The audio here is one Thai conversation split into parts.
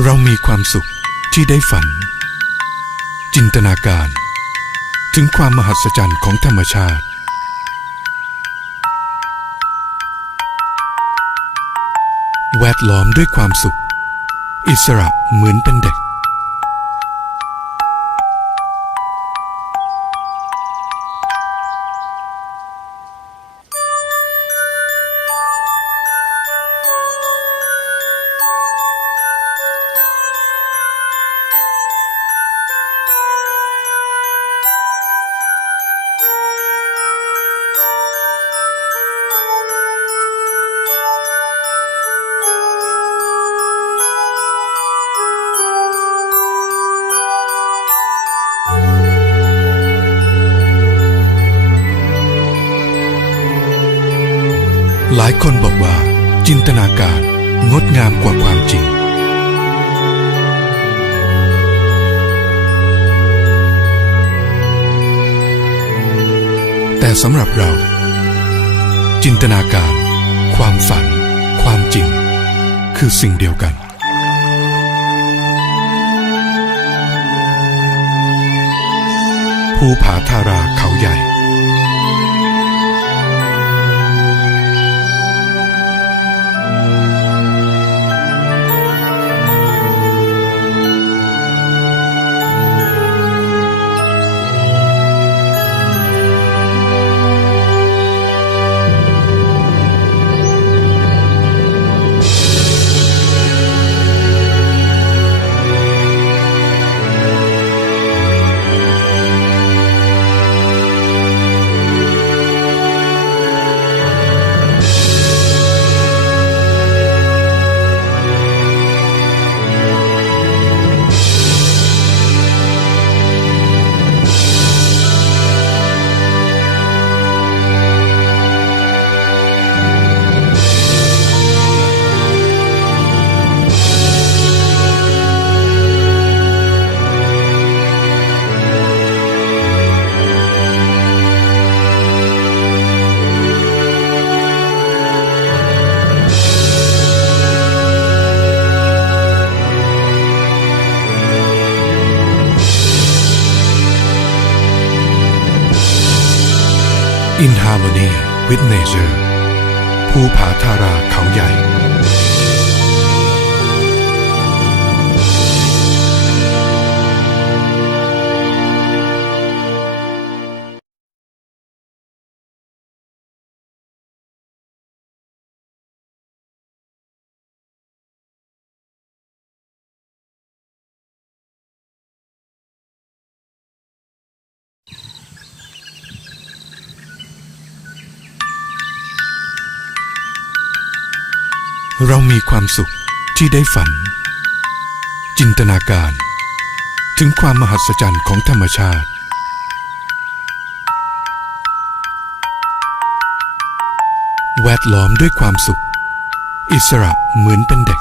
เรามีความสุขที่ได้ฝันจินตนาการถึงความมหัศจรรย์ของธรรมชาติแวดล้อมด้วยความสุขอิสระเหมือนเป็นเด็กหลายคนบอกว่าจินตนาการงดงามกว่าความจริงแต่สำหรับเราจินตนาการความฝันความจริงคือสิ่งเดียวกันภูผาทาราเขาใหญ่In Harmony with Nature ภูผาทาราเขาใหญ่เรามีความสุขที่ได้ฝันจินตนาการถึงความมหัศจรรย์ของธรรมชาติแวดล้อมด้วยความสุขอิสระเหมือนเป็นเด็ก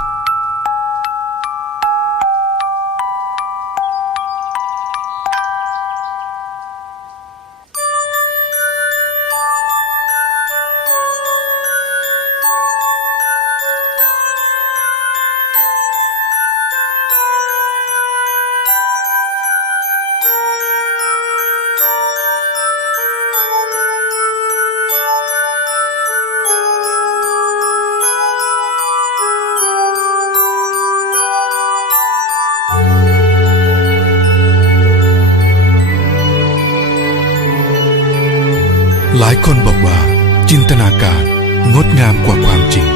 หลายคนบอกว่าจินตนาการงดงามกว่าความจริง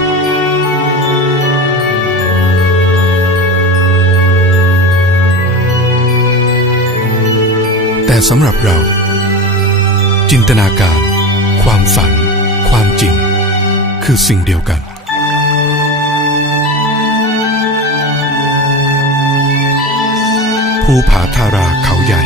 แต่สำหรับเราจินตนาการความฝันความจริงคือสิ่งเดียวกันภูผาทาราเขาใหญ่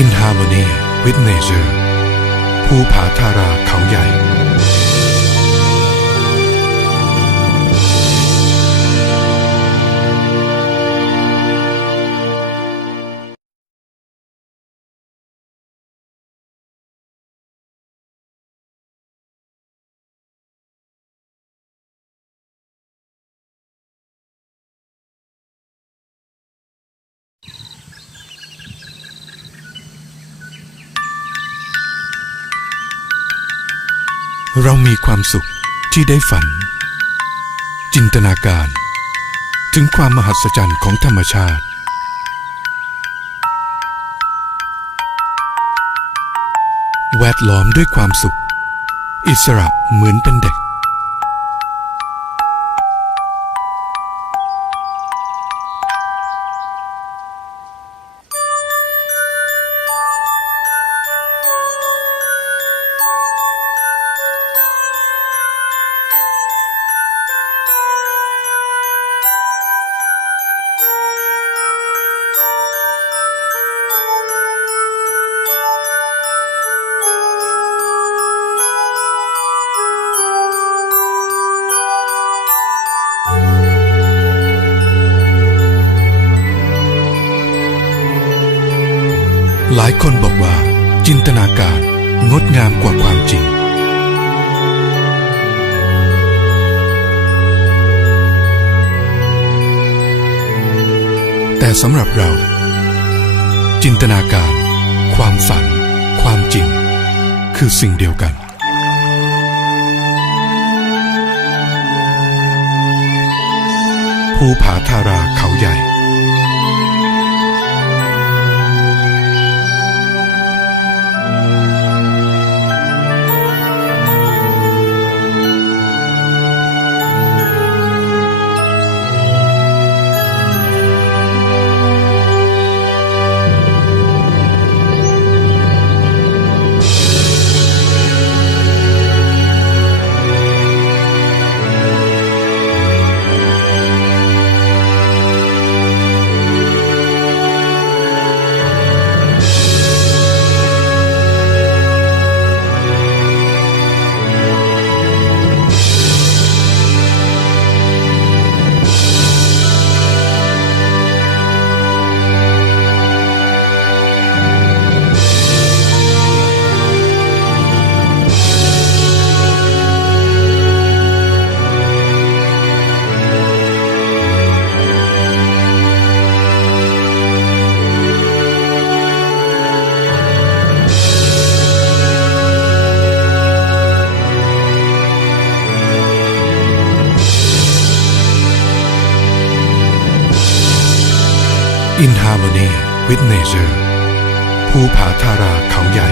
In harmony with nature ภูผาทาราเขาใหญ่เรามีความสุขที่ได้ฝันจินตนาการถึงความมหัศจรรย์ของธรรมชาติแวดล้อมด้วยความสุขอิสระเหมือนเป็นเด็กหลายคนบอกว่าจินตนาการงดงามกว่าความจริงแต่สำหรับเราจินตนาการความฝันความจริงคือสิ่งเดียวกันภูผาทาราเขาใหญ่In harmony with nature ภูผาทาราเขาใหญ่